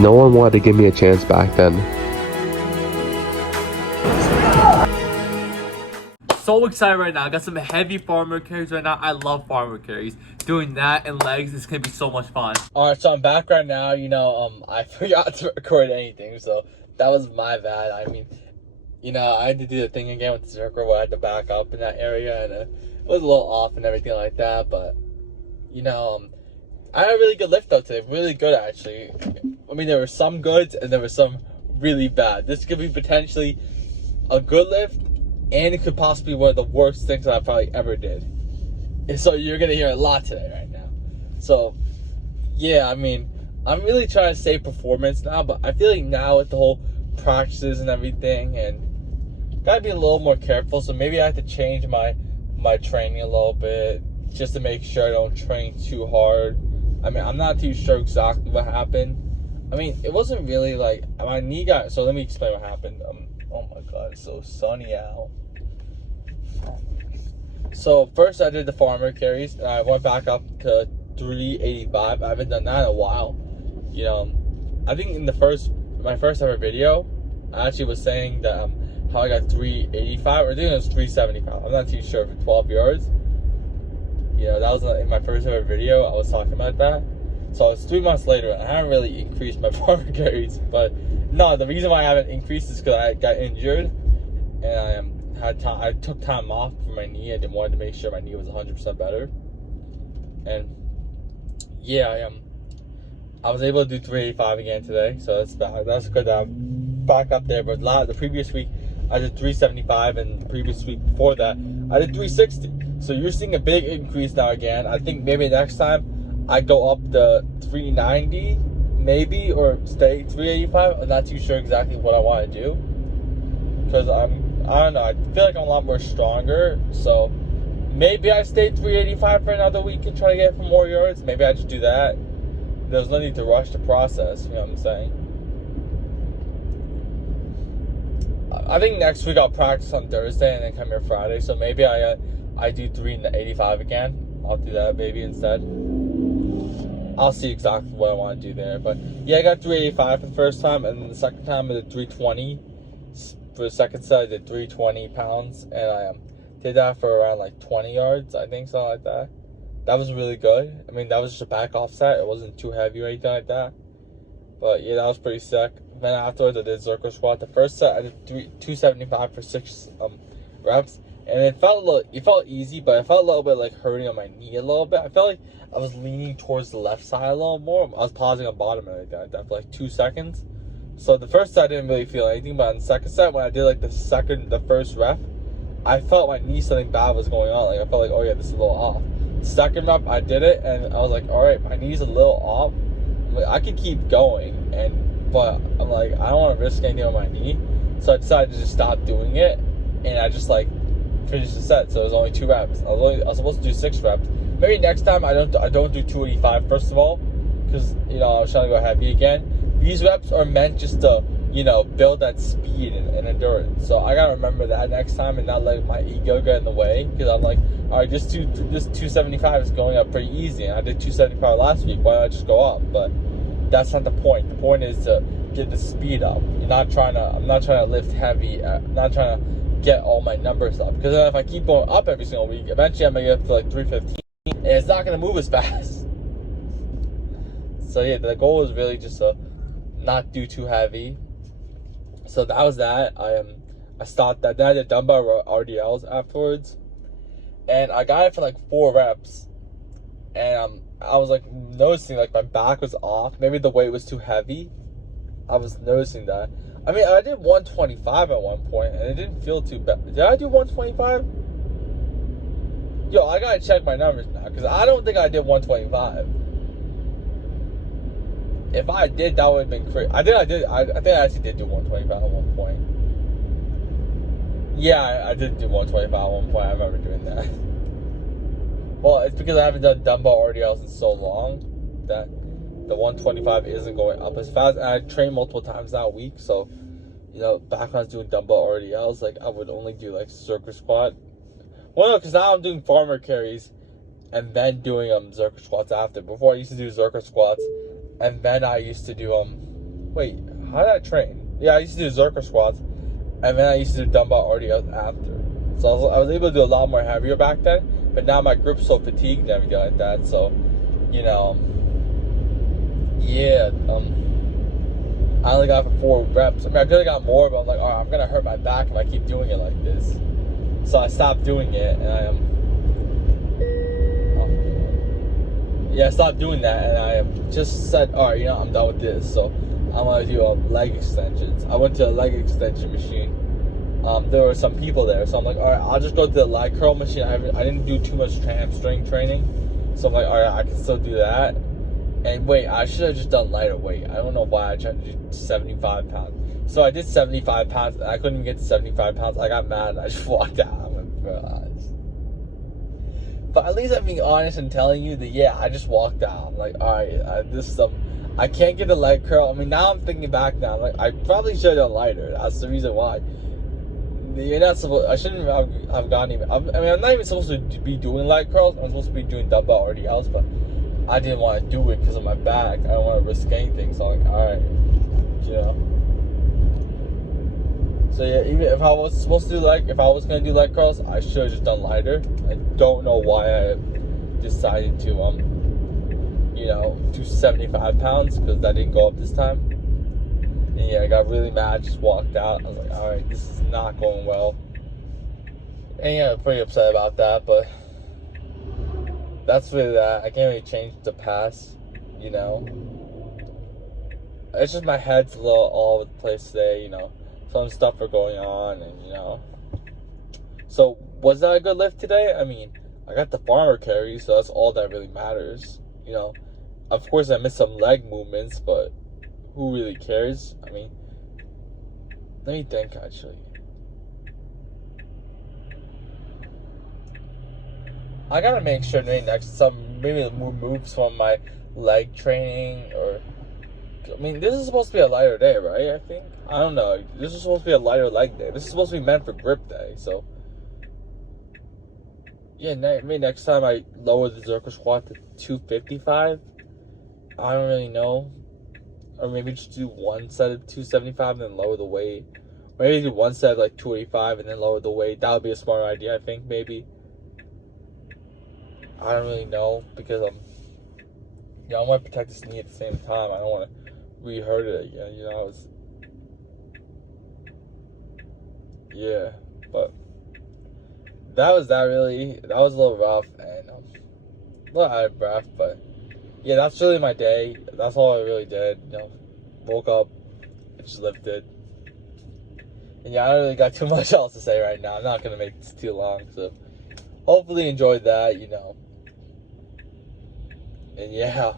No one wanted to give me a chance back then. So excited right now. I got some heavy farmer carries right now. I love farmer carries. Doing that and legs is gonna be so much fun. Alright, so I'm back right now. I forgot to record anything, so that was my bad. I mean, I had to do the thing again with the circle where I had to back up in that area, and it was a little off and everything like that, but I had a really good lift though today. Really good, actually. I mean, there were some goods and there were some really bad. This could be potentially a good lift, and it could possibly be one of the worst things that I probably ever did. And so you're gonna hear a lot today right now. So yeah, I mean, I'm really trying to save performance now, but I feel like now with the whole practices and everything, and gotta be a little more careful. So maybe I have to change my training a little bit just to make sure I don't train too hard. I mean, I'm not too sure exactly what happened. I mean, it wasn't really like my knee got. So let me explain what happened. Oh my god, it's so sunny out. So first I did the farmer carries, and I went back up to 385. I haven't done that in a while. I think in my first ever video, I actually was saying that how I got 385, or I think it was 375. I'm not too sure for 12 yards. That was in my first ever video. I was talking about that. So it's 3 months later, and I haven't really increased my farmer carries. But no, the reason why I haven't increased is because I got injured, and I took time off for my knee. I wanted to make sure my knee was 100% better. And yeah, I was able to do 385 again today, so that's good that I'm back up there. But the previous week I did 375, and the previous week before that I did 360. So you're seeing a big increase now again. I think maybe next time I go up to 390, maybe, or stay 385. I'm not too sure exactly what I want to do, because I don't know. I feel like I'm a lot more stronger. So maybe I stay 385 for another week and try to get for more yards. Maybe I just do that. There's no need to rush the process. You know what I'm saying? I think next week I'll practice on Thursday and then come here Friday. So maybe I do 385 again. I'll do that maybe instead. I'll see exactly what I want to do there. But yeah, I got 385 for the first time, and then the second time I did 320. For the second set I did 320 pounds, and I did that for around like 20 yards, I think, something like that. That was really good. I mean, that was just a back offset. It wasn't too heavy or anything like that. But yeah, that was pretty sick. Then afterwards I did Zercher squat. The first set I did 275 for 6 reps, and it felt easy, but it felt a little bit like hurting on my knee a little bit. I felt like I was leaning towards the left side a little more. I was pausing on bottom and everything like that for like 2 seconds. So the first set I didn't really feel anything, but on the second set, when I did like the first rep, I felt my knee, something bad was going on. Like I felt like, oh yeah, this is a little off. Second rep I did it, and I was like, all right, my knee's a little off. Like, I could keep going, but I'm like, I don't want to risk anything on my knee. So I decided to just stop doing it, and I just like finished the set. So it was only 2 reps. I was supposed to do 6 reps. Maybe next time I don't do 285 first of all, because I was trying to go heavy again. These reps are meant just to build that speed and endurance. So I gotta remember that next time and not let my ego get in the way, because I'm like, all right, this 275 is going up pretty easy, and I did 275 last week. Why not just go up? But that's not the point. The point is to get the speed up. I'm not trying to lift heavy. I'm not trying to get all my numbers up, because then if I keep going up every single week, eventually I'm gonna get up to like 315, and it's not gonna move as fast. So yeah, the goal is really just to not do too heavy. So that was that. I stopped that. Then I did dumbbell RDLs afterwards, and I got it for like 4 reps, and I was like noticing like my back was off. Maybe the weight was too heavy. I was noticing that. I mean, I did 125 at one point, and it didn't feel too bad. Did I do 125? Yo, I gotta check my numbers now, because I don't think I did 125. If I did, that would have been crazy. I think I actually did do 125 at one point. Yeah, I did do 125 at one point. I remember doing that. Well, it's because I haven't done dumbbell RDLs in so long that the 125 isn't going up as fast. And I trained multiple times that week, so back when I was doing dumbbell RDLs, like I would only do like Zercher squat. Well, no, because now I'm doing farmer carries and then doing Zercher squats after. Before I used to do Zercher squats, and then I used to do Wait, how did I train? Yeah, I used to do Zerker squats, and then I used to do dumbbell RDLs after. So I was able to do a lot more heavier back then, but now my grip's so fatigued and everything like that. So, you know, yeah, I only got for 4 reps. I mean, I could have got more, but I'm like, all right, I'm gonna hurt my back if I keep doing it like this. So I stopped doing it, and I stopped doing that, and I just said, all right, you know, I'm done with this. So I'm gonna do leg extensions. I went to a leg extension machine. There were some people there, so I'm like, all right, I'll just go to the leg curl machine. I didn't do too much hamstring training, so I'm like, all right, I can still do that. And wait, I should have just done lighter weight. I don't know why I tried to do 75 pounds. So I did 75 pounds, and I couldn't even get to 75 pounds. I got mad, and I just walked out. I went, but at least I'm being honest and telling you that, yeah, I just walked out. I'm like, all right, this is I can't get the leg curl. I mean, now I'm thinking back now. I'm like, I probably should have done lighter. That's the reason why. You're not supposed. I shouldn't have gone even. I mean, I'm not even supposed to be doing leg curls. I'm supposed to be doing dumbbell RDLs, but I didn't want to do it because of my back. I don't want to risk anything. So I'm like, all right, you know. So yeah, even if I was supposed to do if I was gonna do leg curls, I should have just done lighter. I don't know why I decided to you know, do 75 pounds because that didn't go up this time. And yeah, I got really mad, just walked out. I was like, all right, this is not going well. And yeah, I'm pretty upset about that, but that's really that. I can't really change the past, you know. It's just my head's a little all over the place today, you know. Some stuff are going on, and you know. So, was that a good lift today? I mean, I got the farmer carry, so that's all that really matters, you know. Of course, I missed some leg movements, but who really cares? I mean, let me think, actually. I gotta make sure maybe maybe moves from my leg training, or I mean, this is supposed to be a lighter day, right? I think, I don't know. This is supposed to be a lighter leg day. This is supposed to be meant for grip day, so yeah. Maybe next time I lower the Zerker squat to 255. I don't really know. Or maybe just do one set of 275 and then lower the weight. Maybe do one set of like 285 and then lower the weight. That would be a smart idea, I think, maybe. I don't really know, because I want to protect this knee at the same time. I don't want to re-hurt it again, you know. Yeah, but that was really. That was a little rough and a little out of breath, but yeah, that's really my day. That's all I really did. You know, woke up, just lifted. And yeah, I don't really got too much else to say right now. I'm not going to make this too long. So hopefully you enjoyed that, you know. And yeah.